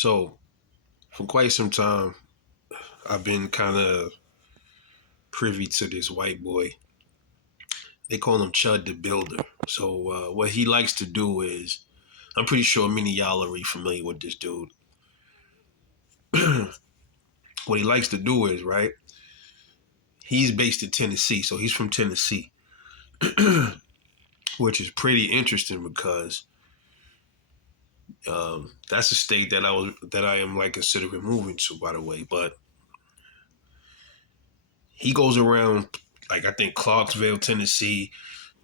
So, for quite some time, I've been kind of privy to this white boy. They call him Chud the Builder. So, what he likes to do is, I'm pretty sure many of y'all are already familiar with this dude. What he likes to do is, right, he's based in Tennessee. So, he's from Tennessee, which is pretty interesting because that's a state that I am like considering moving to, by the way. But he goes around, like, I think Clarksville, Tennessee,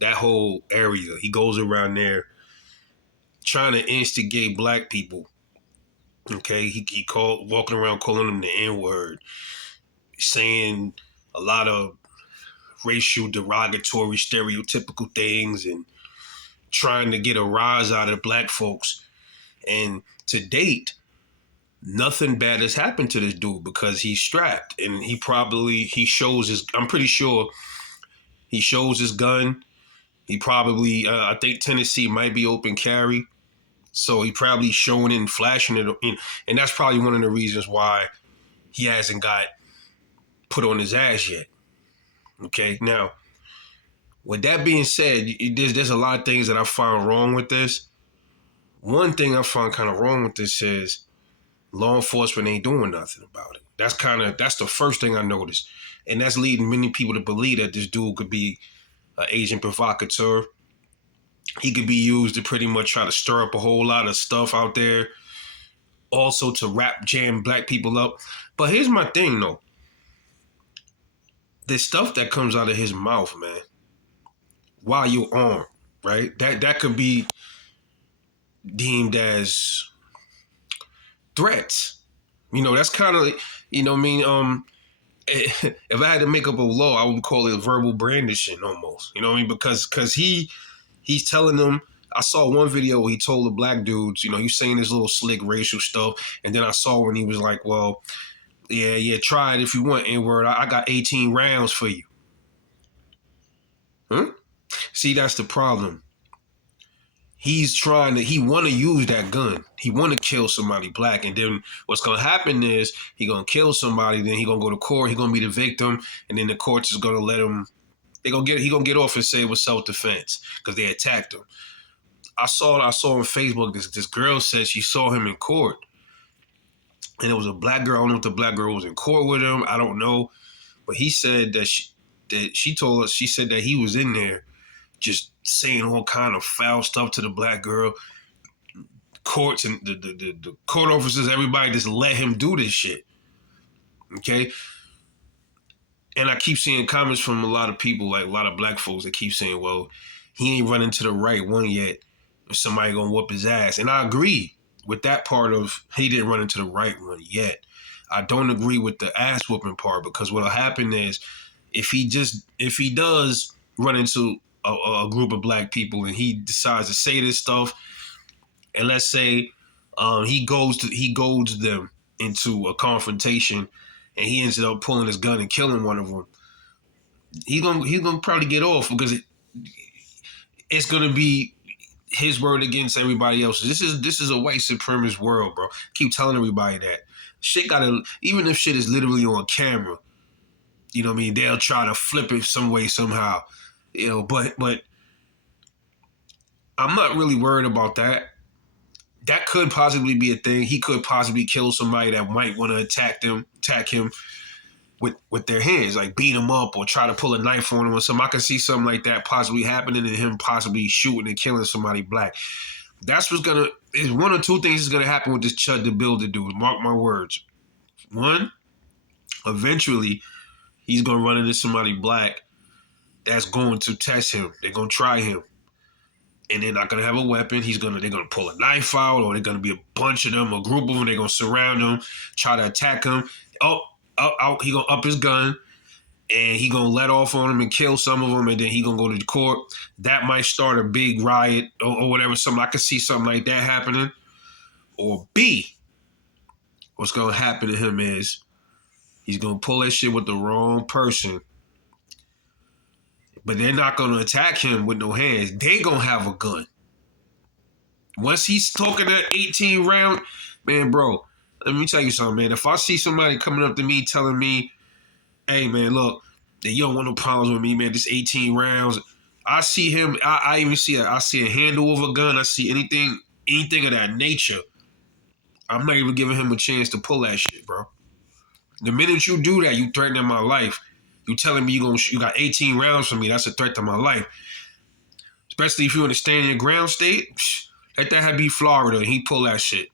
that whole area. He goes around there trying to instigate black people. Okay, he called walking around calling them the N word, saying a lot of racial, derogatory, stereotypical things, and trying to get a rise out of black folks. And to date, nothing bad has happened to this dude because he's strapped, and he shows his. I'm pretty sure he shows his gun. He probably, I think Tennessee might be open carry. So he probably showing it and flashing it. And that's probably one of the reasons why he hasn't got put on his ass yet. Okay. Now, with that being said, there's a lot of things that I find wrong with this. One thing I find kind of wrong with this is law enforcement ain't doing nothing about it. That's the first thing I noticed. And that's leading many people to believe that this dude could be an agent provocateur. He could be used to pretty much try to stir up a whole lot of stuff out there. Also to rap jam black people up. But here's my thing though. The stuff that comes out of his mouth, man, while you're armed, right? That could be deemed as threats. That's kind of, what I mean? If I had to make up a law, I would call it verbal brandishing almost. You know what I mean? Because he's telling them. I saw one video where he told the black dudes, he's saying this little slick racial stuff. And then I saw when he was like, well, yeah, try it if you want, N-word. I got 18 rounds for you. Huh? See, that's the problem. He want to use that gun. He want to kill somebody black. And then what's going to happen is he going to kill somebody. Then he going to go to court. He going to be the victim. And then the courts is going to let him, he going to get off and say it was self-defense because they attacked him. I saw on Facebook, this girl said she saw him in court. And it was a black girl. I don't know if the black girl was in court with him. I don't know. But he said that she told us, she said that he was in there just saying all kind of foul stuff to the black girl. Courts and the court officers, everybody just let him do this shit. Okay? And I keep seeing comments from a lot of people, like a lot of black folks that keep saying, well, he ain't running to the right one yet. Somebody gonna whoop his ass. And I agree with that part of he didn't run into the right one yet. I don't agree with the ass whooping part because what'll happen is if he does run into a group of black people and he decides to say this stuff, and let's say he goads them into a confrontation, and he ends up pulling his gun and killing one of them, he's gonna probably get off because it's gonna be his word against everybody else. This is a white supremacist world, bro. Keep telling everybody that shit gotta, even if shit is literally on camera, you know what I mean? They'll try to flip it some way somehow, But I'm not really worried about that. That could possibly be a thing. He could possibly kill somebody that might want to attack him with their hands, like beat him up or try to pull a knife on him or something. I can see something like that possibly happening and him possibly shooting and killing somebody black. That's is one or two things is gonna happen with this Chud the Builder dude. Mark my words. One, eventually he's gonna run into somebody black that's going to test him. They're gonna try him. And they're not gonna have a weapon. They're gonna pull a knife out, or they're gonna be a bunch of them, a group of them. They're gonna surround him, try to attack him. He gonna up his gun, and he gonna let off on them and kill some of them, and then he gonna go to the court. That might start a big riot or whatever. Something I could see something like that happening. Or B, what's gonna happen to him is he's gonna pull that shit with the wrong person. But they're not going to attack him with no hands. They going to have a gun. Once he's talking that 18 round, Man, bro, let me tell you something, man. If I see somebody coming up to me telling me, hey, man, look, that you don't want no problems with me, man, this 18 rounds. I see him, I even see I see a handle of a gun. I see anything of that nature. I'm not even giving him a chance to pull that shit, bro. The minute you do that, you threatening my life. You telling me you got 18 rounds for me. That's a threat to my life. Especially if you're in a stand your ground state. Let that be Florida and he pull that shit.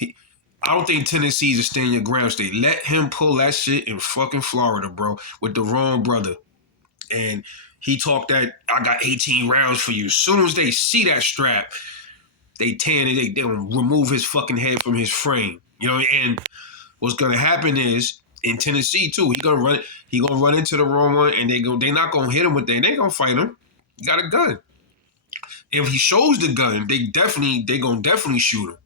I don't think Tennessee's a stand your ground state. Let him pull that shit in fucking Florida, bro, with the wrong brother. And he talked that I got 18 rounds for you. As soon as they see that strap, they tan it. They gonna remove his fucking head from his frame. You know, and what's gonna happen is in Tennessee too, he gonna run into the wrong one, and they not gonna hit him with that. They gonna fight him. He got a gun. If he shows the gun, they gonna definitely shoot him.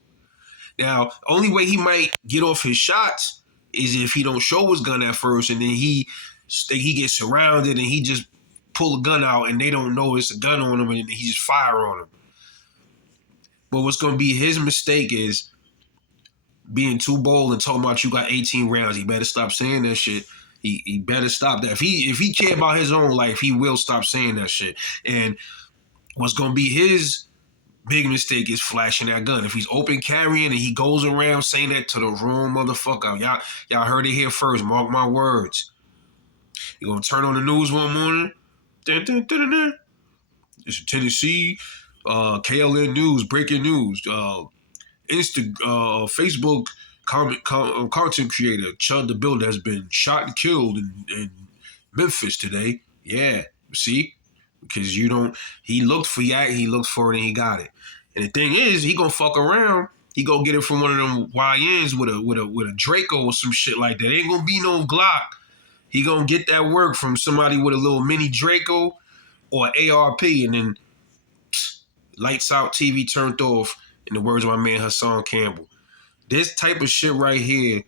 Now, only way he might get off his shots is if he don't show his gun at first, and then he gets surrounded and he just pull a gun out, and they don't know it's a gun on him, and he just fire on him. But what's gonna be his mistake is being too bold and talking about you got 18 rounds. He better stop saying that shit. He better stop that. If he care about his own life, he will stop saying that shit. And what's gonna be his big mistake is flashing that gun. If he's open carrying and he goes around saying that to the wrong motherfucker, y'all heard it here first. Mark my words. You're gonna turn on the news one morning. Dun, dun, dun, dun, dun. It's Tennessee, KLN News, breaking news. Facebook content creator Chud the Builder has been shot and killed in Memphis today. Yeah, see, because he looked for it and he got it. And the thing is, he gonna fuck around. He gonna get it from one of them YNs with a Draco or some shit like that. Ain't gonna be no Glock. He gonna get that work from somebody with a little mini Draco or ARP, and then lights out, TV turned off. In the words of my man Hassan Campbell. This type of shit right here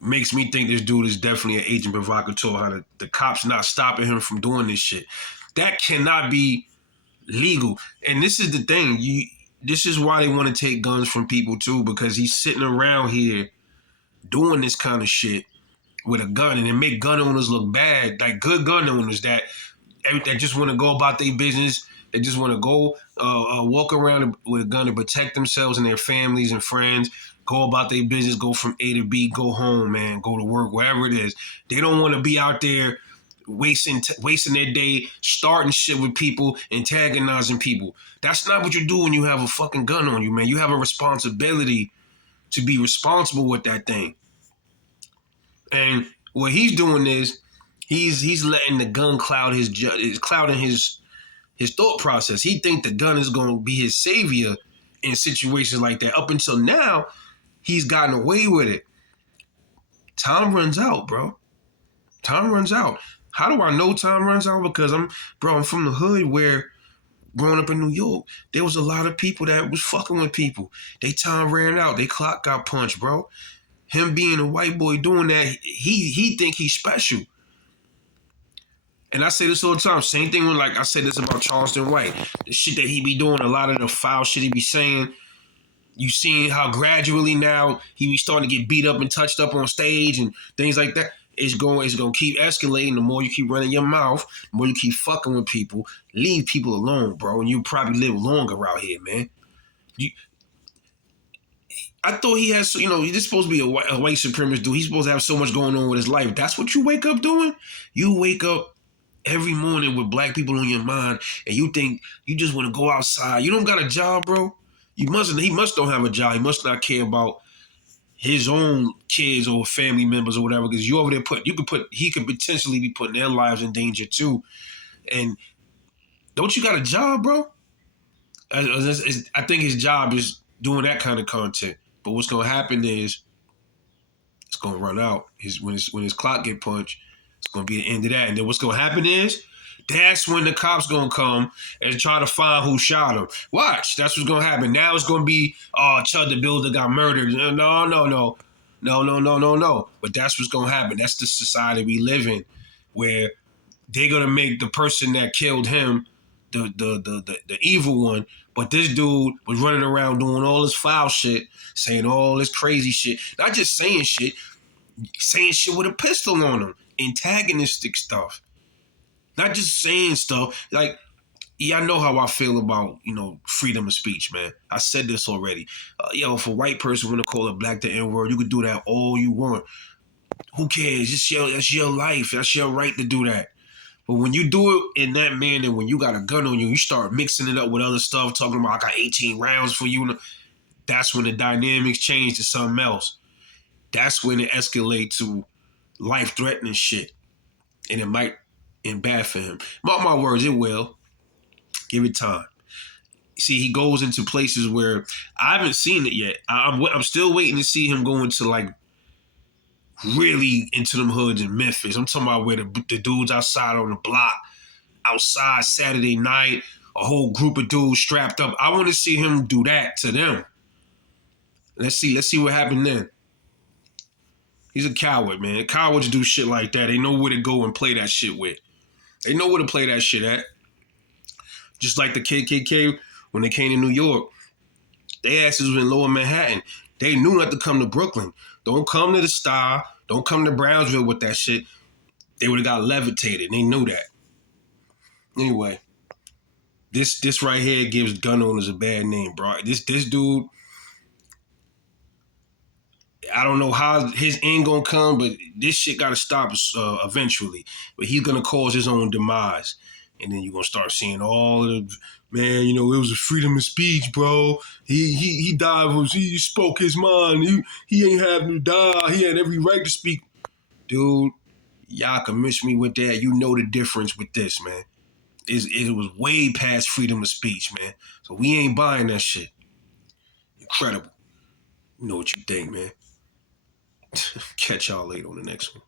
makes me think this dude is definitely an agent provocateur. How the cops not stopping him from doing this shit. That cannot be legal. And this is the thing. This is why they want to take guns from people too, because he's sitting around here doing this kind of shit with a gun, and it make gun owners look bad. Like good gun owners that just want to go about their business. They just want to go walk around with a gun to protect themselves and their families and friends, go about their business, go from A to B, go home, man, go to work, wherever it is. They don't want to be out there wasting their day, starting shit with people, antagonizing people. That's not what you do when you have a fucking gun on you, man. You have a responsibility to be responsible with that thing. And what he's doing is he's letting the gun clouding his thought process. He think the gun is going to be his savior in situations like that. Up until now, he's gotten away with it. Time runs out, bro. Time runs out. How do I know time runs out? Because I'm from the hood where growing up in New York, there was a lot of people that was fucking with people. They time ran out. They clock got punched, bro. Him being a white boy doing that, he think he's special. And I say this all the time. Same thing when, like, I say this about Charleston White. The shit that he be doing, a lot of the foul shit he be saying, you seeing how gradually now he be starting to get beat up and touched up on stage and things like that. It's going to keep escalating. The more you keep running your mouth, the more you keep fucking with people. Leave people alone, bro, and you probably live longer out here, man. I thought he has, he's supposed to be a white supremacist dude. He's supposed to have so much going on with his life. That's what you wake up doing? You wake up every morning with black people on your mind, and you think you just want to go outside. You don't got a job, bro. He must don't have a job. He must not care about his own kids or family members or whatever, because you over there he could potentially be putting their lives in danger too. And don't you got a job, bro? I think his job is doing that kind of content. But what's gonna happen is it's gonna run out. When his clock get punched, it's gonna be the end of that. And then what's gonna happen is that's when the cops gonna come and try to find who shot him. Watch, that's what's gonna happen. Now it's gonna be, Chud the Builder got murdered. No. But that's what's gonna happen. That's the society we live in, where they're gonna make the person that killed him the evil one, but this dude was running around doing all this foul shit, saying all this crazy shit. Not just saying shit with a pistol on him, antagonistic stuff. Not just saying stuff like, yeah, I know how I feel about, freedom of speech, man. I said this already. If a white person want to call a black the N-word, you could do that all you want. Who cares? That's your life. That's your right to do that. But when you do it in that manner, when you got a gun on you, you start mixing it up with other stuff, talking about, I got 18 rounds for you. That's when the dynamics change to something else. That's when it escalates to life-threatening shit. And it might end bad for him. Mark my words, it will. Give it time. See, he goes into places where I haven't seen it yet. I'm still waiting to see him go into, like, really into them hoods in Memphis. I'm talking about where the dudes outside on the block, outside Saturday night, a whole group of dudes strapped up. I want to see him do that to them. Let's see what happened then. He's a coward, man. Cowards do shit like that. They know where to go and play that shit with. They know where to play that shit at. Just like the KKK when they came to New York. They asses was in Lower Manhattan. They knew not to come to Brooklyn. Don't come to the Star. Don't come to Brownsville with that shit. They would have got levitated. They knew that. Anyway, this right here gives gun owners a bad name, bro. This dude, I don't know how his end gonna come, but this shit gotta stop eventually. But he's gonna cause his own demise. And then you're gonna start seeing all of the, man, it was a freedom of speech, bro. He died because he spoke his mind. He ain't having to die. He had every right to speak. Dude, y'all can miss me with that. You know the difference with this, man. It was way past freedom of speech, man. So we ain't buying that shit. Incredible. You know what you think, man. Catch y'all later on the next one.